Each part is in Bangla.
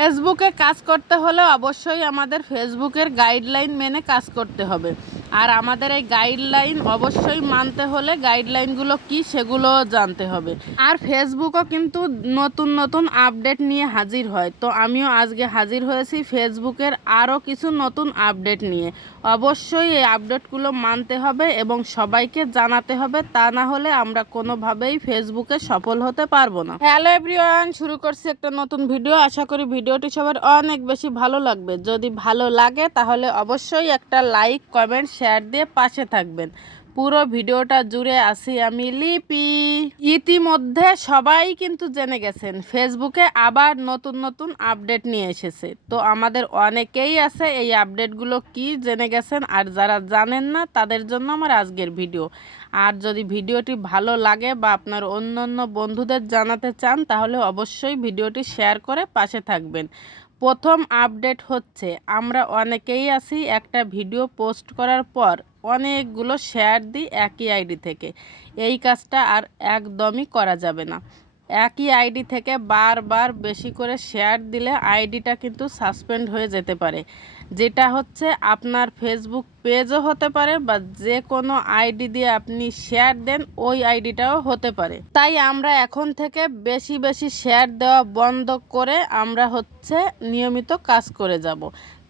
ফেসবুকে কাজ করতে হলে অবশ্যই আমাদের ফেসবুকের গাইডলাইন মেনে কাজ করতে হবে। আর আমাদের এই গাইডলাইন অবশ্যই মানতে হলে গাইডলাইনগুলো কি সেগুলো জানতে হবে। আর ফেসবুকও কিন্তু নতুন নতুন আপডেট নিয়ে হাজির হয়। তো আমিও আজকে হাজির হয়েছি ফেসবুকের আরও কিছু নতুন আপডেট নিয়ে। অবশ্যই এই আপডেটগুলো মানতে হবে এবং সবাইকে জানাতে হবে, তা না হলে আমরা কোনোভাবেই ফেসবুকে সফল হতে পারবো না। হ্যালো এভরিওয়ান, শুরু করছি একটা নতুন ভিডিও। আশা করি ভিডিওটি সবার অনেক বেশি ভালো লাগবে। যদি ভালো লাগে তাহলে অবশ্যই একটা লাইক, কমেন্ট, শেয়ার দিয়ে পাশে থাকবেন। পুরো ভিডিওটা জুড়ে আছি আমি লিপি। ইতিমধ্যে সবাই কিন্তু জেনে গেছেন ফেসবুকে আবার নতুন নতুন আপডেট নিয়ে এসেছে। তো আমাদের অনেকেই আছে এই আপডেটগুলো কি জেনে গেছেন, আর যারা জানেন না তাদের জন্য আমার আজকের ভিডিও। আর যদি ভিডিওটি ভালো লাগে বা আপনার অন্য অন্য বন্ধুদের জানাতে চান তাহলে অবশ্যই ভিডিওটি শেয়ার করে পাশে থাকবেন। প্রথম আপডেট হচ্ছে, আমরা অনেকেই আছি একটা ভিডিও পোস্ট করার পর অনেকগুলো শেয়ার দিই একই আইডি থেকে। এই কাজটা আর একদমই করা যাবে না। একই আইডি থেকে বারবার বেশি করে শেয়ার দিলে আইডিটা কিন্তু সাসপেন্ড হয়ে যেতে পারে, যেটা হচ্ছে আপনার ফেসবুক পেজও হতে পারে বা যে কোনো আইডি দিয়ে আপনি শেয়ার দেন ওই আইডিটাও হতে পারে। তাই আমরা এখন থেকে বেশি বেশি শেয়ার দেওয়া বন্ধ করে আমরা হচ্ছে নিয়মিত কাজ করে যাব।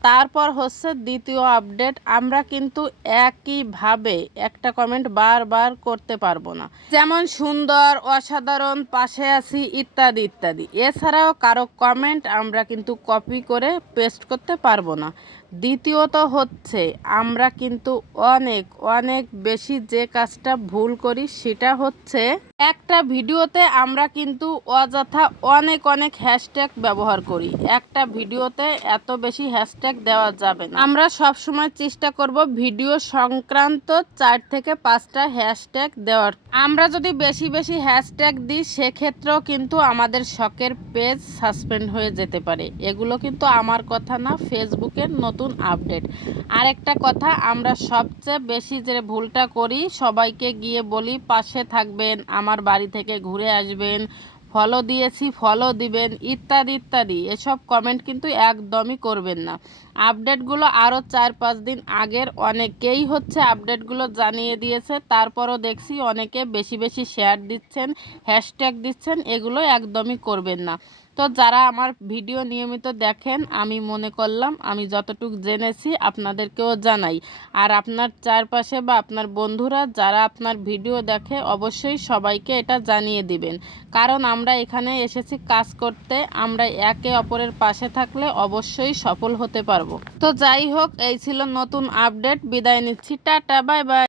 তারপর হচ্ছে দ্বিতীয় আপডেট, আমরা কিন্তু একইভাবে একটা কমেন্ট বারবার করতে পারবো না, যেমন সুন্দর, অসাধারণ, পাশে আছি ইত্যাদি ইত্যাদি। এছাড়াও কারো কমেন্ট আমরা কিন্তু কপি করে পেস্ট করতে পারবো না। দ্বিতীয়ত হচ্ছে, আমরা কিন্তু অনেক অনেক বেশি যে কাজটা ভুল করি সেটা হচ্ছে, একটা ভিডিওতে আমরা কিন্তু অযথা অনেক অনেক হ্যাশট্যাগ ব্যবহার করি। একটা ভিডিওতে এত বেশি হ্যাশট্যাগ দেওয়া যাবে না। আমরা সব সময় চেষ্টা করব ভিডিও সংক্রান্ত 4 থেকে 5টা হ্যাশট্যাগ দেওয়ার। আমরা যদি বেশি বেশি হ্যাশট্যাগ দিই সেক্ষেত্রেও কিন্তু আমাদের শখের পেজ সাসপেন্ড হয়ে যেতে পারে। এগুলো কিন্তু আমার কথা না, ফেসবুকের নতুন আপডেট। আরেকটা কথা, আমরা সবচেয়ে বেশি যে ভুলটা করি, সবাইকে গিয়ে বলি পাশে থাকবেন, আমার বাড়ি থেকে ঘুরে আসবেন, ফলো দিয়েছি ফলো দিবেন ইত্যাদি ইত্যাদি। এসব কমেন্ট কিন্তু একদমই করবেন না। আপডেটগুলো আরও 4-5 দিন আগের অনেকেই হচ্ছে আপডেটগুলো জানিয়ে দিয়েছে, তারপরও দেখছি অনেকে বেশি বেশি শেয়ার দিচ্ছেন, হ্যাশট্যাগ দিচ্ছেন। এগুলো একদমই করবেন না। তো যারা আমার ভিডিও নিয়মিত দেখেন, আমি মনে করলাম আমি যতটুকু জেনেছি আপনাদেরকেও জানাই। আর আপনার চারপাশে বা আপনার বন্ধুরা যারা আপনার ভিডিও দেখে অবশ্যই সবাইকে এটা জানিয়ে দিবেন। কারণ আমরা এখানে এসেছি কাজ করতে, আমরা একে অপরের পাশে থাকলে অবশ্যই সফল হতে পারবো। তো যাই হোক, এই ছিল নতুন আপডেট। বিদায় নিচ্ছি, টাটা, বাই বাই।